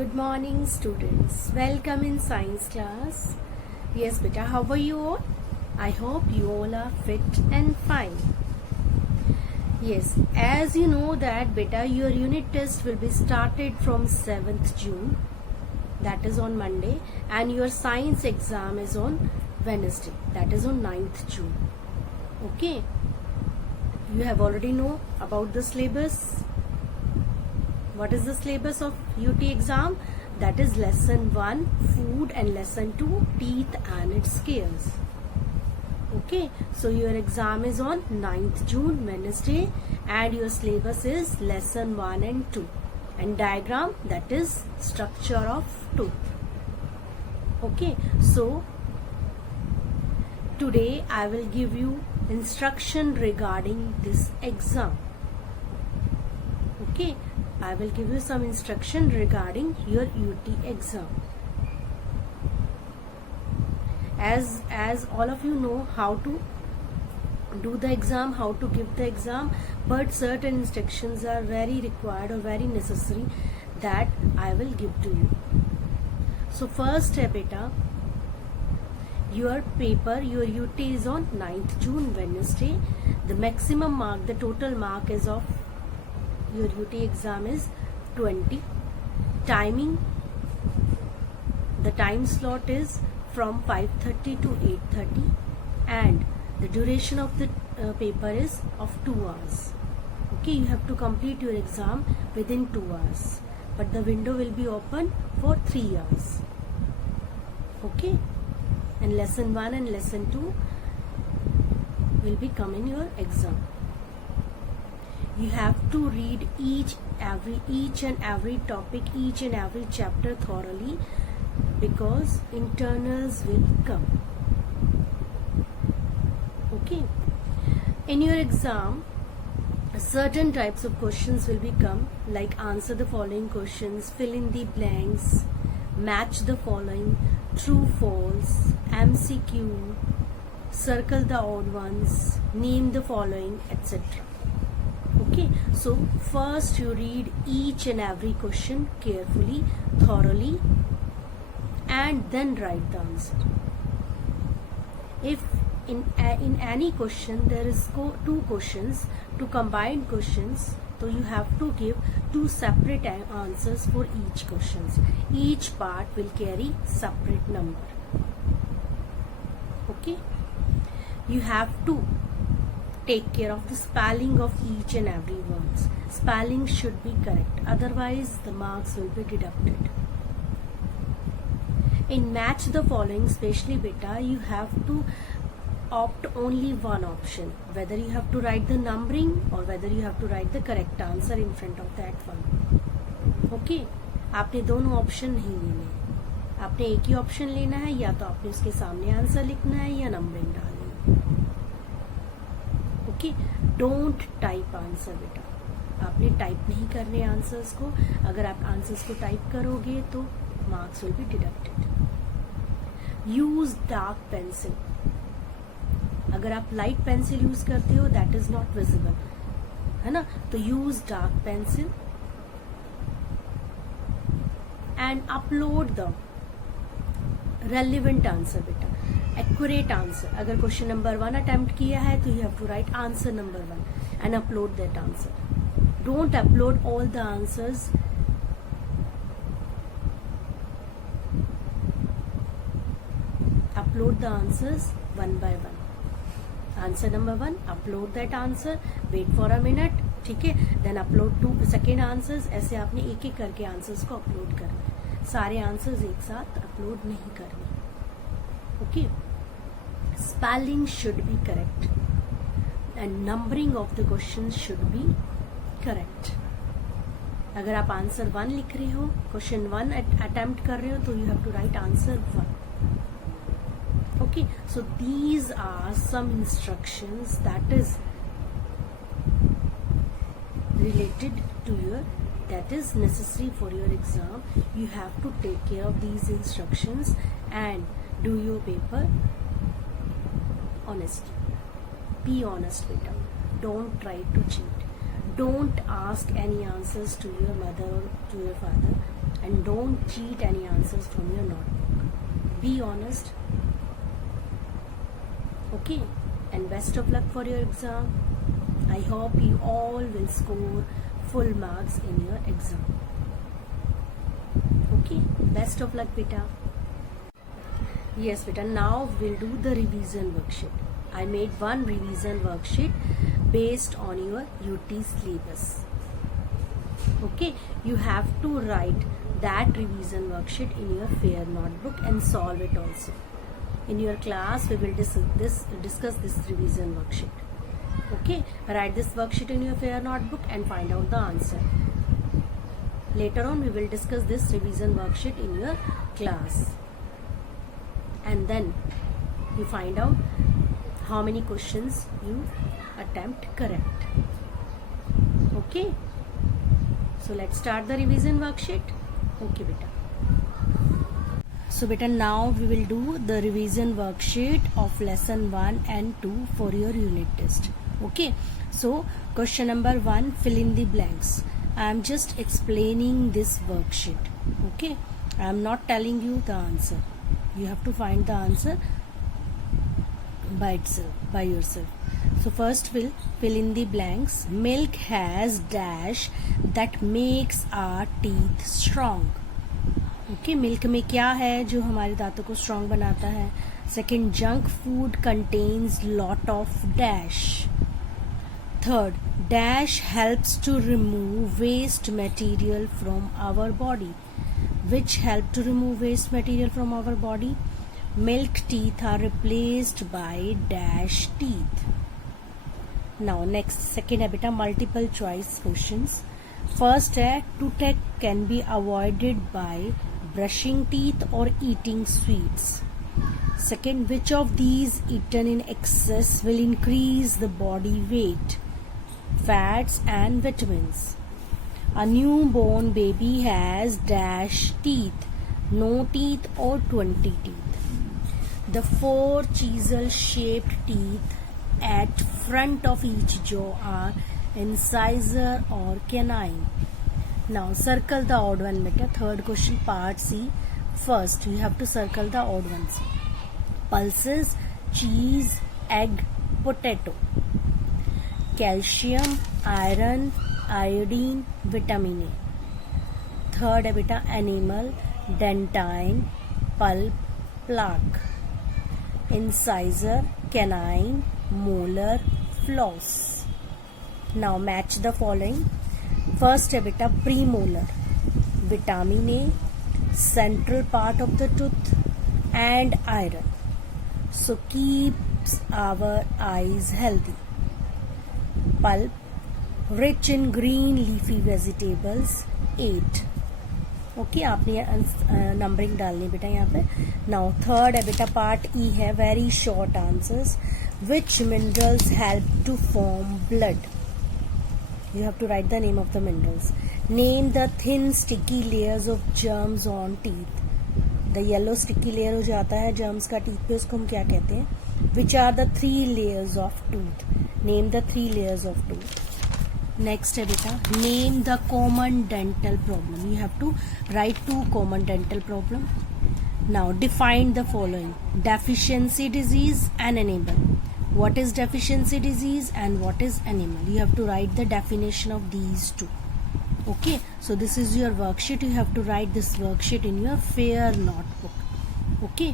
Good morning, students. Welcome in science class. Yes, beta, how are you all? I hope you all are fit and fine. Yes, as you know that beta, your unit test will be started from 7th June. That is on Monday, and your science exam is on Wednesday. That is on 9th June. Okay. You have already know about the syllabus. What is the syllabus of UT exam? That is lesson 1 food and lesson 2 teeth and its scales. Okay, so your exam is on 9th June Wednesday and your syllabus is lesson 1 and 2 and diagram, that is structure of tooth. Okay, so today I will give you instruction regarding this exam. Okay, I will give you some instruction regarding your UT exam. As all of you know how to do the exam, how to give the exam, but certain instructions are very required or very necessary that I will give to you. So first beta, your paper, your UT is on 9th June Wednesday. The maximum mark, the total mark is of your UT exam is 20. Timing, the time slot is from 5:30 to 8:30 and the duration of the paper is of 2 hours. Okay, you have to complete your exam within 2 hours, but the window will be open for 3 hours. Okay, and lesson 1 and lesson 2 will be come in your exam. You have to read each and every topic, each and every chapter thoroughly, because internals will come. Okay, in your exam certain types of questions will become, like answer the following questions, fill in the blanks, match the following, true false, MCQ, circle the odd ones, name the following, etc. Okay, so first you read each and every question carefully, thoroughly, and then write the answer. If in any question there is 2 questions, 2 combined questions, so you have to give 2 separate answers for each questions. Each part will carry separate number. Okay, you have to take care of the spelling of each and every words. Spelling should be correct, otherwise the marks will be deducted. In match the following, especially beta, you have to opt only one option, whether you have to write the numbering or whether you have to write the correct answer in front of that one. Okay, आपने दोनों option नहीं लेने, आपने एक ही option लेना है, या तो आपने उसके सामने आंसर लिखना है या नंबरिंग डालनी है. ओके, डोंट टाइप आंसर बेटा, आपने टाइप नहीं करने आंसर्स को. अगर आप आंसर्स को टाइप करोगे तो marks will be deducted. Use dark pencil. अगर आप लाइट पेंसिल यूज करते हो दैट इज नॉट विजिबल, है ना, तो use dark pencil and upload the relevant answer बेटा, एक्यूरेट आंसर. अगर क्वेश्चन नंबर 1 अटेम्प्ट किया है तो you have to write answer number 1 and upload that answer. Don't upload all the answers. Upload the answers one by one. Answer number 1, upload that answer, wait for a minute, ठीक है, then upload 2 second answers. ऐसे आपने एक एक करके answers को upload करना है, सारे आंसर्स एक साथ अपलोड नहीं करने. Okay, spelling should be correct and numbering of the questions should be correct. अगर आप आंसर 1 लिख रहे हो, क्वेश्चन 1 अटेम्प्ट कर रहे हो, तो you have to write answer 1. Okay, so these are some instructions that is related to your, that is necessary for your exam. You have to take care of these instructions and do your paper honestly. Be honest beta, don't try to cheat. Don't ask any answers to your mother or to your father. and don't cheat any answers from your notebook. Be honest. Okay, and best of luck for your exam. I hope you all will score full marks in your exam. Okay, best of luck, beta. Yes, beta, now we'll do the revision worksheet. I made one revision worksheet based on your UT syllabus. Okay, you have to write that revision worksheet in your fair notebook and solve it also. In your class, we will discuss this revision worksheet. Okay, write this worksheet in your fair notebook and find out the answer. Later on, we will discuss this revision worksheet in your class. And then you find out how many questions you attempt correct. Okay, so let's start the revision worksheet. Okay, beta. So beta, now we will do the revision worksheet of lesson 1 and 2 for your unit test. Okay, so question number 1, fill in the blanks. I am just explaining this worksheet. Okay, I am not telling you the answer. You have to find the answer by itself, by yourself. So first we'll fill in the blanks. Milk has dash that makes our teeth strong. Okay, milk में क्या है जो हमारे दांतों को strong बनाता है. Second, junk food contains lot of dash. Third, dash helps to remove waste material from our body. Which help to remove waste material from our body? Milk teeth are replaced by dash teeth. Now next, second है बेटा multiple choice questions. First है, toothache can be avoided by brushing teeth or eating sweets. Second, which of these eaten in excess will increase the body weight? Fats and vitamins. A newborn baby has dash teeth, no teeth or 20 teeth. The 4 chisel-shaped teeth at front of each jaw are incisor or canine. Now circle the odd one, beta. Third question, part C. First, you have to circle the odd ones. Pulses, cheese, egg, potato. Calcium, iron, iodine, vitamin A. Third है बेटा animal, dentine, pulp, plaque. Incisor, canine, molar, floss. Now match the following. First है बेटा premolar, vitamin A, central part of the tooth and iron. So keeps our eyes healthy. Pulp, rich in green leafy vegetables, 8. Okay, आपने numbering डालनी बेटा यहाँ पे. Now third है बेटा part E है, very short answers. Which minerals help to form blood? You have to write the name of the minerals. Name the thin sticky layers of germs on teeth. The yellow sticky layer हो जाता है germs का teeth पे, उसको हम क्या कहते हैं? Which are the 3 layers of tooth? Name the 3 layers of tooth. Next है बेटा, name the common dental problem. You have to write 2 common dental problem. Now define the following. Deficiency disease and enable. What is deficiency disease and what is animal? You have to write the definition of these two. Okay, so this is your worksheet. You have to write this worksheet in your fair notebook. Okay.